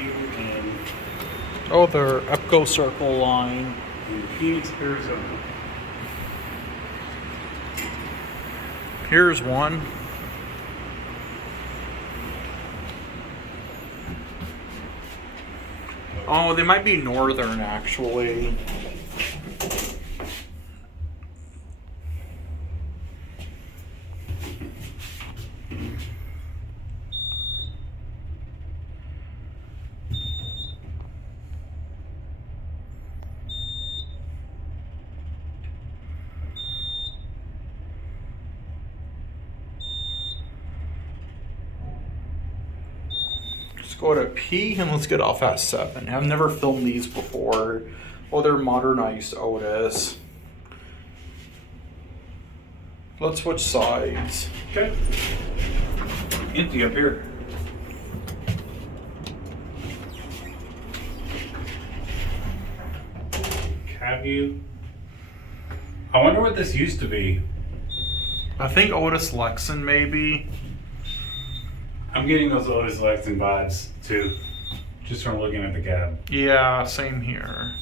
in Oh, their EPCO circle line. Phoenix, Arizona. Here's one. Oh, they might be northern actually. Let's go to P and let's get off at 7. I've never filmed these before. Oh, they're modernized Otis. Let's switch sides. Okay. Empty up here. Have you? I wonder what this used to be. I think Otis Lexan maybe. I'm getting those Otis Lexan vibes too, just from looking at the cab. Yeah, same here.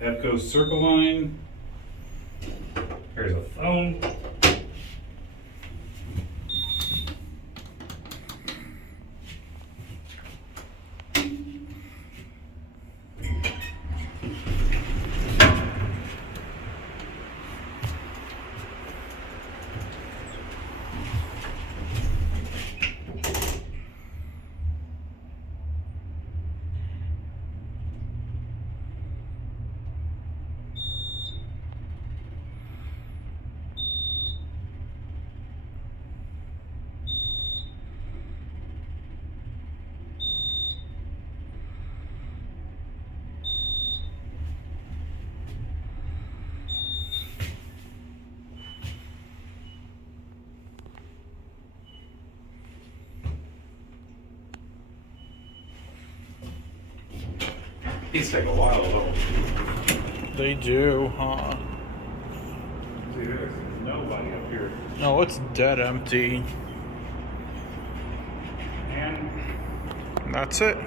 EPCO circle line. Here's a phone. These take a while though. They do, huh? See, there's nobody up here. No, it's dead empty. And And that's it.